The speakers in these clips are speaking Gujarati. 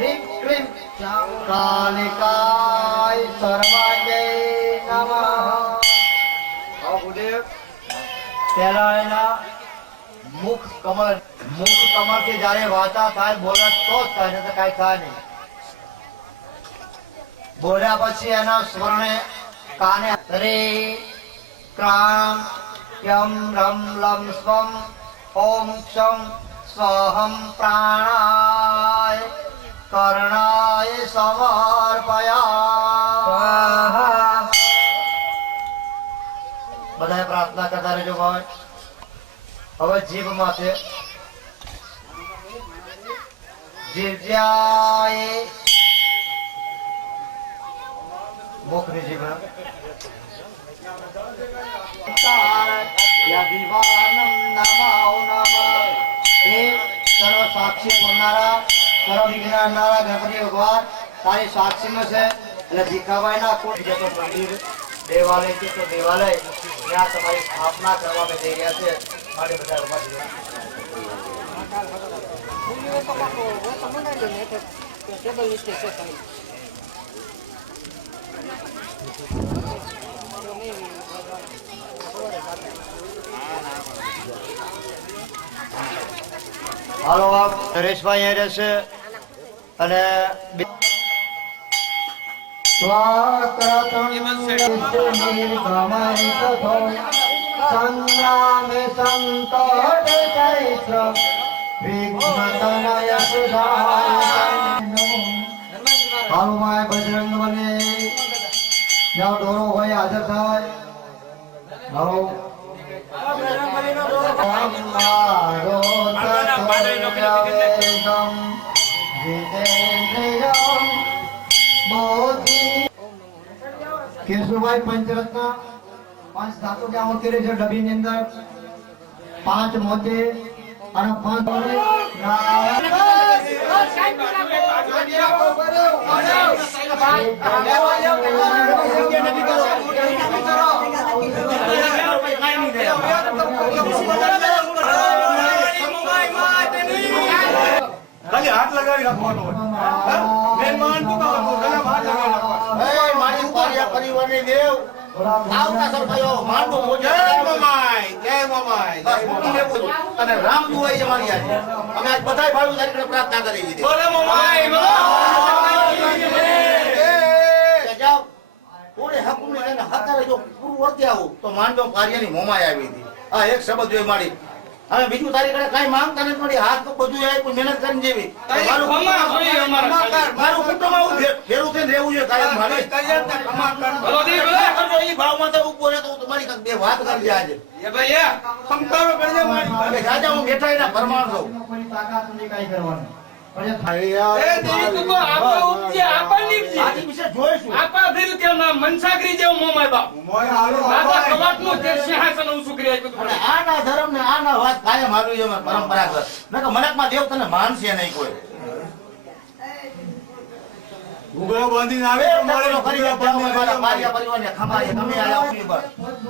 ह्रीं क्लीं कालिकाय सर्वायै नमः। પહેલા એના મુખ કમળ થી જયારે વાતા થાય બોલે તો જ થાય, નહીં તો કાંઈ થાય નહીં. બોલ્યા પછી એના સ્વરને કાને હરે ક્રામ યમ રમ લમ સ્વમ ઓમ ક્ષમ સ્વહમ પ્રાણાય કર્ણાય સમર્પયા. બધાએ પ્રાર્થના કરતા રહેજો ભાઈ. હવે જીભ માથે જીભ્યાએ મુખની જીભ સર્વ સાક્ષી બોલનારા સર્વ વિજ્ઞાનનારા ગણપતિ ભગવાન તારી સાક્ષીમાં છે. એટલે ભીખાભાઈ ના કોઈ મંદિર દેવાલય છે તો દેવાલય ત્યાં તમારી સ્થાપના કરવામાં જઈ રહ્યા છે. માટે બધા ઉભા થઈ હાલો નરેશભાઈ અહીં રહેશે અને સંગ્રામે સંતોષ ચૈત્ર વિઘ્નતનય હાલુમાય બજરંગ બને. જાઓ ડોરો હોય હાજર થાય. હાલો કેશુભાઈ પંચરત્ન 5 ધાતુ જ્યાં ઉતરે છે ડબ્બી ની અંદર 5 મોતે અને 5 હાથ લગાવી રાખવાનો. મહેમાન તો હાથ લગાવી મારી પારિયા પરિવારની દેવ આવતા સરભાઈઓ માંડો મોજે જય મમાય અને રામ દુઆઈ જવાની આજે અમે આજ બધાય ભાઈઓ તારી પ્રાર્થના કરી દીધી. બોલે મમાય જાઓ પૂરે હકુમની એને હકારે જો પૂરું વર્તી આવો તો માંડો પારિયાની મોમાય આવી હતી. આ એક શબ્દ જોઈ મારી હવે બીજું તારી કಡೆ કઈ માંગતા નથી. મારી હાથ તો બધું આવી કોઈ મહેનત કરીને જેવી મારું કુટુંબ આવું ફેરું થઈને રહેવું જોઈએ કાયમ મારી એ ભાવમાં તો ઉભો રહે તો તમારી કાંઈક બે વાત કરજે આજે રાજા હું બેઠા એના પરમાણ છું. મનસાગરી જેવું મોમાય બાપ આના ધર્મ ને આના વાત કાયમ આવી છે પરંપરાગત. મનકમાં દેવ તને માનશે નહીં કોઈ.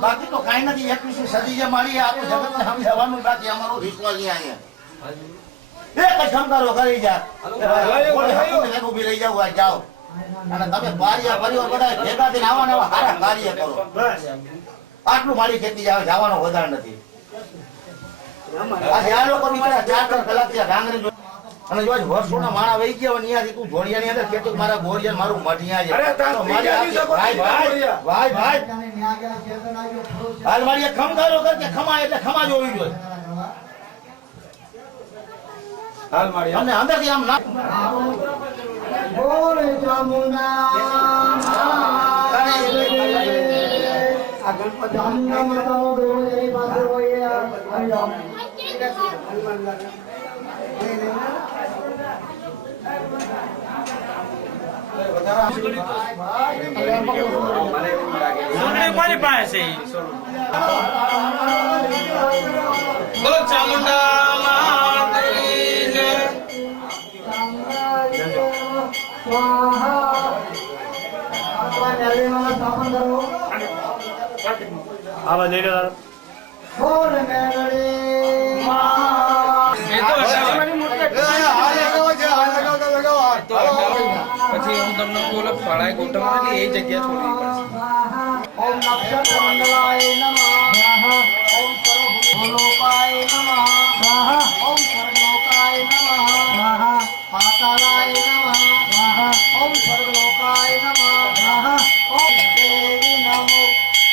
બાકી તો કઈ નથી. 21મી સદી જે મારી આખું જગત ને સમજાવવાનું બાકી અમારો વિશ્વાસ અહીંયા એક શંકારો કરી જા ઉભી લઈ જાવ જાઓ અને તમે પારિયા પરિવાર બધા ભેગા થઈને આવા નવા સારા કાર્ય કરો. આટલું મારી ખેતી જવાનો વધારે નથી. આ લોકો 4 કલાક ત્યાં ડાંગરી અને જો વર્ષોના માણા વહી ગયા અહીંયાથી તું જોડિયાની અંદર ખેતી મારા ગોરિયા મારું મઢિયા છે. ભાઈ હાલ મારી એક ખમકારો કર કે ખમા એટલે ખમા જોવી જોઈએ. હાલ મારી અમને અંદરથી આમ ના બોલે ચામુંડા આ ગણપતિ જામના માતાનો દોરો એની પાસે હોય આવી જાઓ. કોની પાસે બોલો ચામુંડા આવા લઈ લો બોલ મેલડી માં એ તો પછી હું તમને બોલો પડાય ગોઠવવાની એ જગ્યા છોડવી પડશે. ઓમ નક્ષત્ર મંડલાય નમઃ ઓમ સર્વભૂતલોકાય નમઃ ઓમ સર્વલોકાય નમઃ પાતાલાય નમઃ ઓમ સર્વલોકાય નમઃ ઓમ દેવી નમો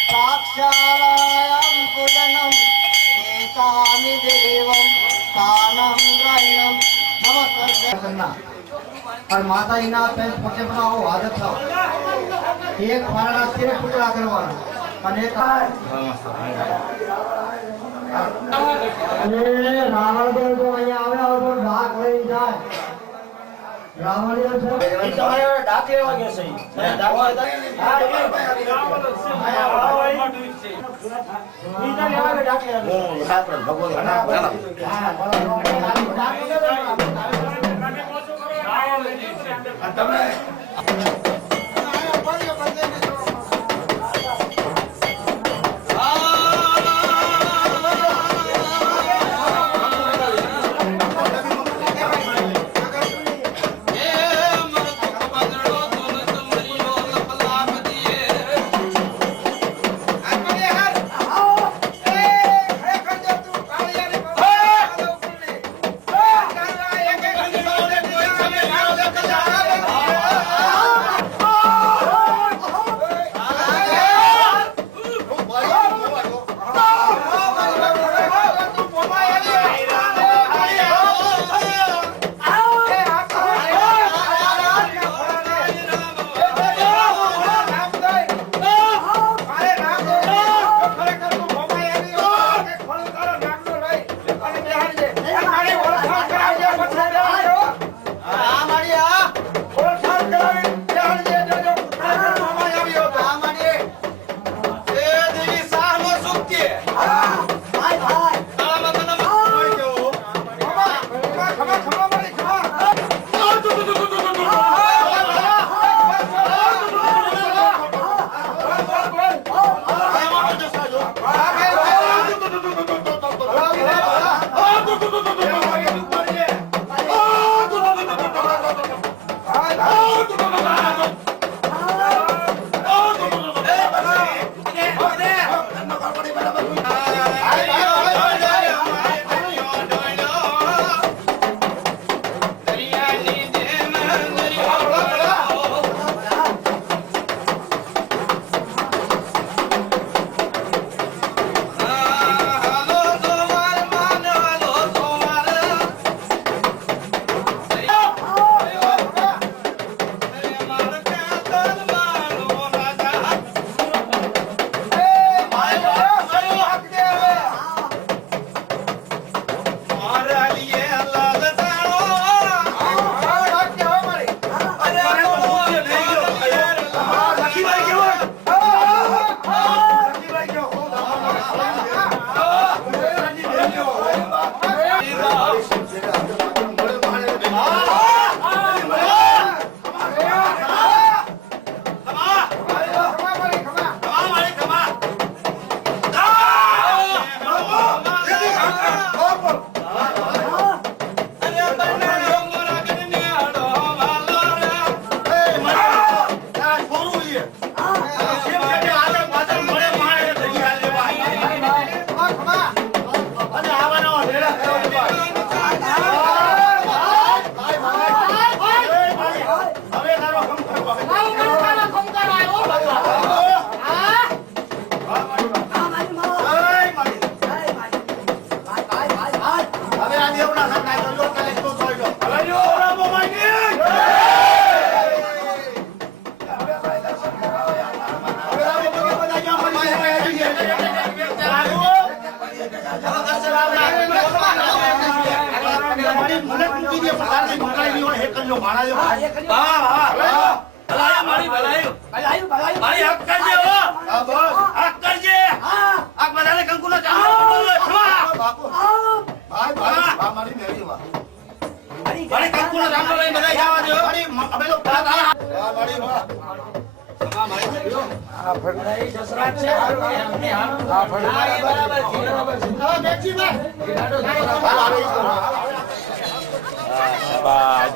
સાક્ષાલાયં પૂજનમ એતાનિ દેવમ તાનમ ગ્રહણમ નમસ્તે और माता इना पेन पके बनाओ आदत था एक फाड़ा से टुकड़ा करवाना અને એક અને રાવણ દેવ તો અહીંયા આવે તો ડાક લઈ જાય રાવણ દેવ છે તમારે ડાક લેવા ગયા છે ડાક હા બીજા લેવા ડાક લેવા આપણે ભગવાન તમે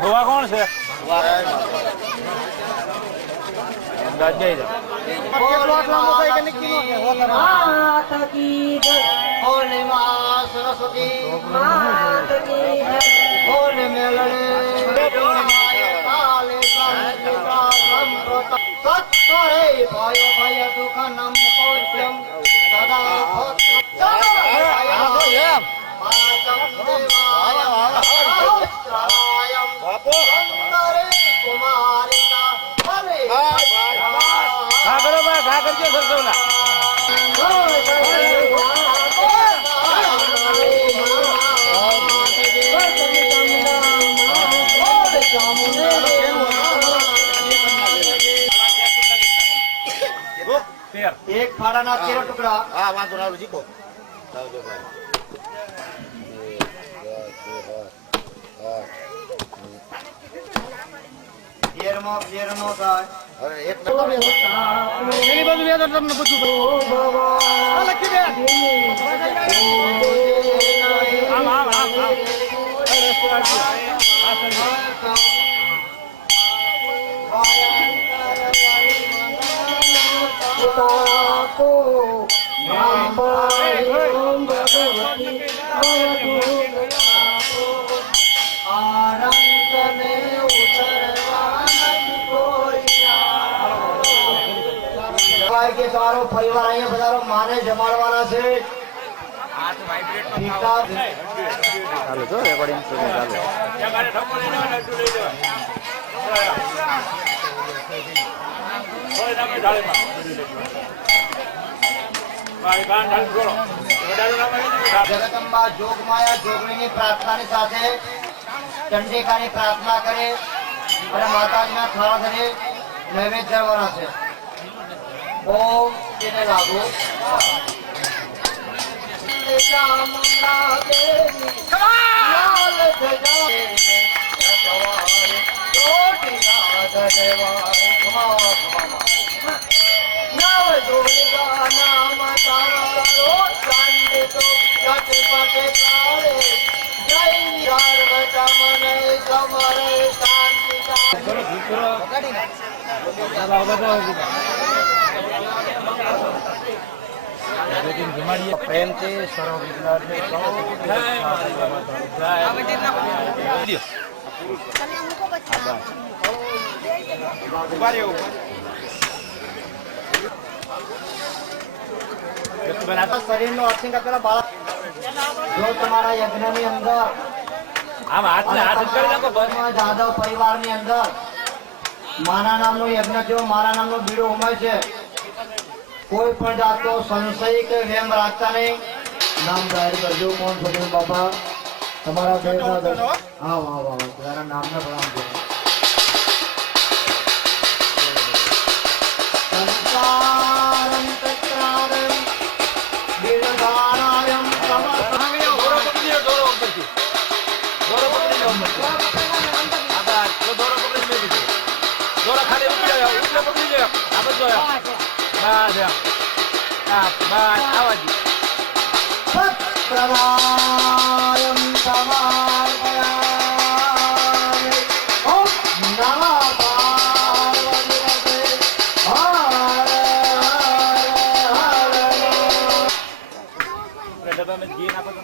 જોવા કોણ છે? અંદાજ જઈ જાઓ. मात की जय बोले मां सरस्वती मात की जय बोले मेलने काले संता संप्रत सत्तरे भय भय दुख नम पोष्यम सदा कुमारिका ઘા કરો બા, ઘા કરજો સરસવના. एक फाड़ा 13 टुकड़ा હા વાંધો ના જીકો લાવજો ભાઈ જેરમો થાય હવે એક પેલી બાજુ બે તમને પૂછું. આ લખી દે. આમ આમ આમ આમ. રસ્તો રાખજો. આ સરસવ. કે તમારો પરિવાર અહીંયા બધારો માને જમાડવાના છે આ તો વાઇબ્રેટમાં ચાલો જો રેકોર્ડિંગ ચાલુ ત્યાં મારે ઠપકો લઈ લેવા, લડ્ડુ લઈ લેવા. હોય તમે ઢાળીમાં. મારી બાન ઢાળી છોડો. વધારે ના મળે ને ઢાળ. જગદંબા જોગમાયા જોગણીની પ્રાર્થનાની સાથે ચંડિકાની પ્રાર્થના કરે અને માતાજીના થાળ ધરે નૈવેદ્ય ધરવાના છે ઓમ તેને લાગુ પ્રેમથી સર્વ વિઘ્નહર્તે શરીરનો અર્થિંગ આપેલા બાળક જો તમારા યજ્ઞની અંદર આમ હાથ કરી નાખો બસ. જાદવ પરિવારની અંદર માના નામનો યજ્ઞ થયો મારા નામનો બીડો ઉમાય છે કોઈ પણ જાતનો સંશય કે વેમ રાખતા નહીં નામ જાહેર કરજો કોણ ભજન બાપા તમારા દેવના હા વાહ વાહ તારા નામને પ્રણામ કરો સંસારં તત્રારં બિરદારાયં દોરો પકડી લ્યો, દોરો ઉપરથી. દોરો પકડી લ્યો ઉપરથી. આ બસ, તો દોરો પકડી જ મેં દીધો. દોરો ખાલી ઉપડી આવ્યો, ઉપલે પકડી લ્યો. આ બધો આવ્યો. બસ એમ. હા બસ આવા જ. સત્પ્રદાયં સમાર્પયામિ ઓમ નમઃ પાર્વતીપતે હર હર ડબ્બામાં ઘી નાખો તમે.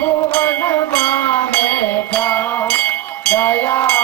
ભુવન માં બેઠા દયા